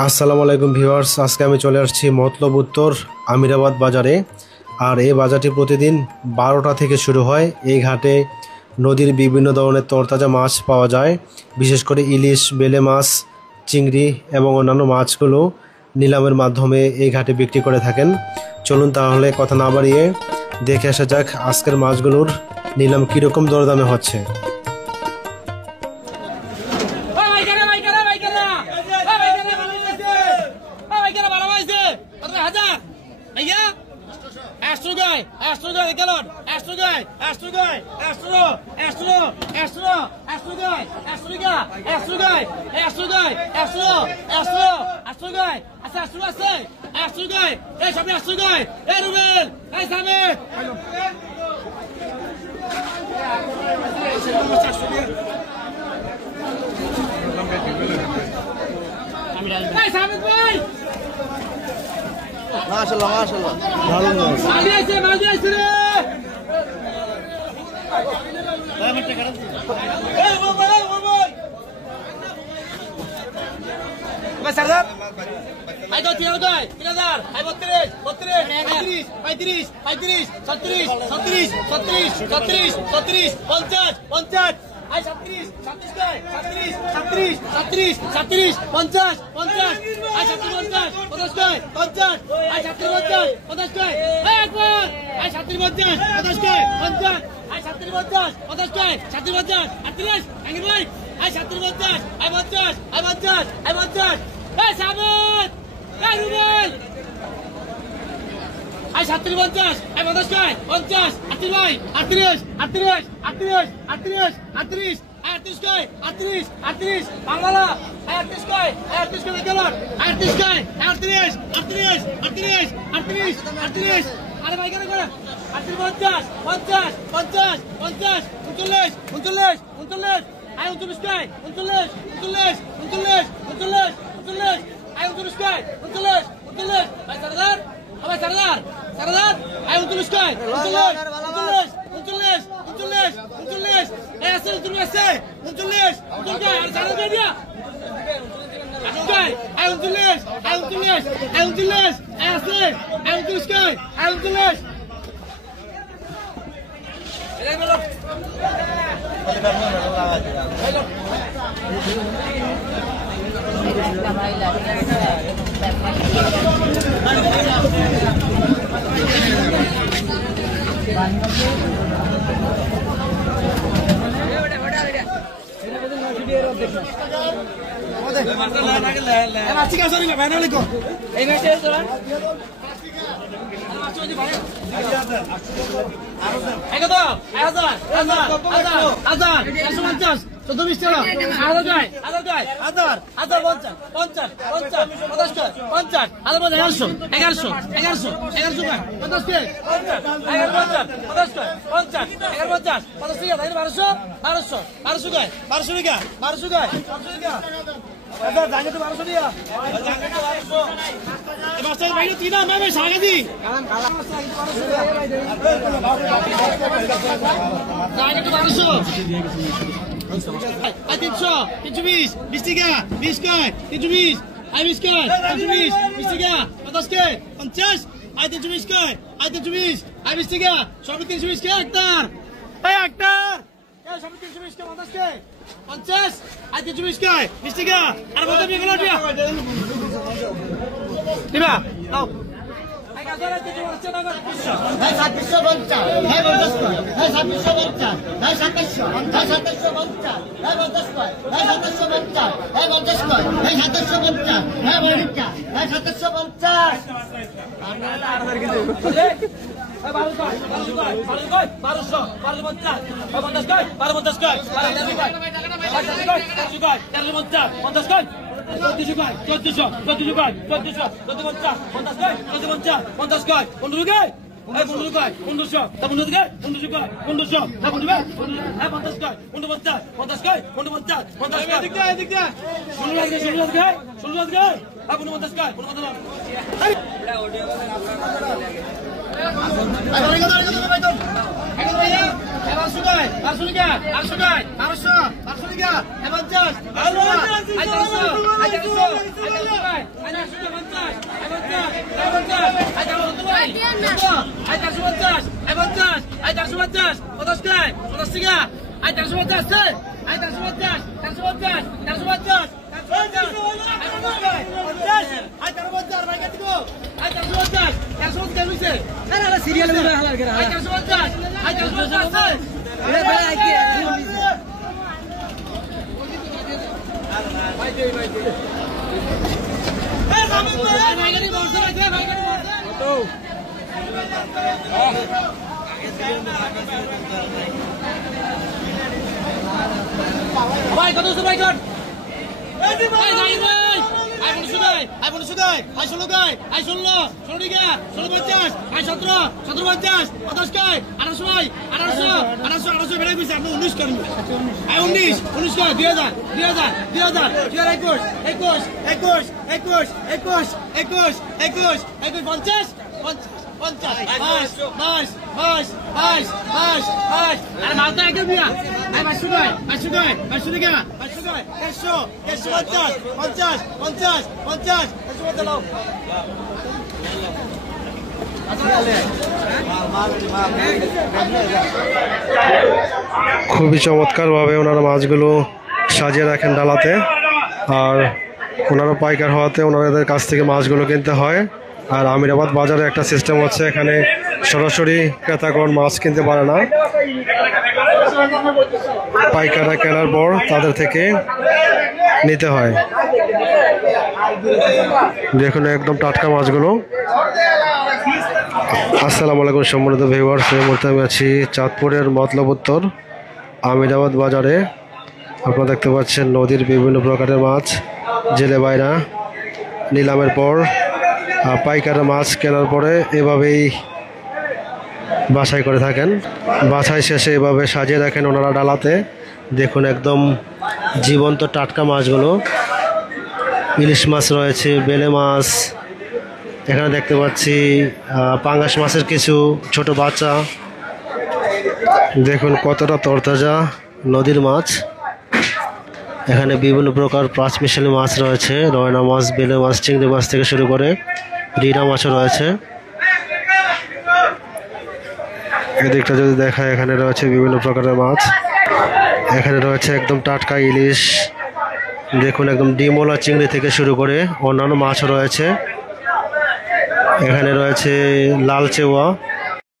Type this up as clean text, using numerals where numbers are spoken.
আসসালামু আলাইকুম ভিউয়ার্স, আজকে আমি চলে আসছি মতলব উত্তর আমিরাবাদ বাজারে। আর এই বাজারটি প্রতিদিন 12টা থেকে শুরু হয়। এই ঘাটে নদীর বিভিন্ন ধরনের তরতাজা মাছ পাওয়া যায়, বিশেষ করে ইলিশ, বেলে মাছ, চিংড়ি এবং অন্যান্য মাছগুলো নিলামের মাধ্যমে এই ঘাটে বিক্রি করে থাকেন। চলুন তাহলে কথা না বাড়িয়ে দেখে আসা যাক আজকের মাছগুলোর নিলাম কীরকম দরদামে হচ্ছে। মাশাআল্লাহ মাশাআল্লাহ ভালো মাছ আছে মাছ আছে রে ভাই মত করেন এই ভাই ভাই সরদার আই তো 3000 আই 32 33 35 35 36 37 37 37 50 50 আই 37 37 37 37 37 50 50 আই 50 50 50 আই 50 50 একবার আই 50 50 50 আই 50 50 50 38 আঙ্গির ভাই আই 50 আই 50 আই 50 আই 50 এই সাবত এই রুবেল আই 50 আই 50 50 38 ভাই 38 38 38 38 38 38 কয় 38 38 বাংলা 38 কয় 38 কয় গেল 38 কয় 38 38 38 38 38 আরে ভাই কেন করে 38 50 50 50 39 39 39 আই 39 কয় 39 39 39 39 39 আই 39 কয় 39 39 ভাই সরদার ভাই সরদার সরদার আই 39 কয় 39 39 39 39 এই আছে তুমি আছে 39 39 আর সারা দিয়ে দিয়া কয় আই 39 আই 39 আই 39 এই আছে আই 39 কয় আই 39 এই বলো খুবই চমৎকারভাবে ওনারা মাছগুলো সাজিয়ে রাখেন ডালাতে। আর ওনারা পাইকার হওয়াতে ওনাদের কাছ থেকে মাছগুলো কিনতে হয়। আর আমিরাবাদ বাজারে একটা সিস্টেম হচ্ছে, এখানে সরাসরি ক্রেতাগণ মাছ কিনতে পারে না, পাইকাররা কেনার পর তাদের থেকে নিতে হয়। দেখুন একদম টাটকা মাছগুলো। আসসালামু আলাইকুম সম্মানিত ভিউয়ার্স, এই মুহূর্তে আমি আছি চাঁদপুরের মতলব উত্তর আমিরাবাদ বাজারে। আপনারা দেখতে পাচ্ছেন নদীর বিভিন্ন প্রকারের মাছ জেলে বাইরা নিলামের পর পাইকাররা মাছ কেনার পরে এভাবেই বাছাই করে থাকেন। বাছাই শেষে এভাবে সাজিয়ে রাখেন ওনারা ডালাতে। দেখুন একদম জীবন্ত টাটকা মাছগুলো। ইলিশ মাছ রয়েছে, বেলে মাছ, এখানে দেখতে পাচ্ছি পাঙ্গাস মাছের কিছু ছোট বাচ্চা। দেখুন কতটা তরতাজা নদীর মাছ। এখানে বিভিন্ন প্রকার পাঁচ মিশালি মাছ রয়েছে, রয়না মাছ, বেলে মাছ, চিংড়ি মাছ থেকে শুরু করে রিনা মাছও রয়েছে। এদিকটা যদি দেখা, এখানে রয়েছে বিভিন্ন প্রকারের মাছ। এখানে রয়েছে একদম টাটকা ইলিশ। দেখুন একদম ডিমওয়ালা চিংড়ি থেকে শুরু করে অন্যান্য মাছও রয়েছে। এখানে রয়েছে লাল চেওয়া।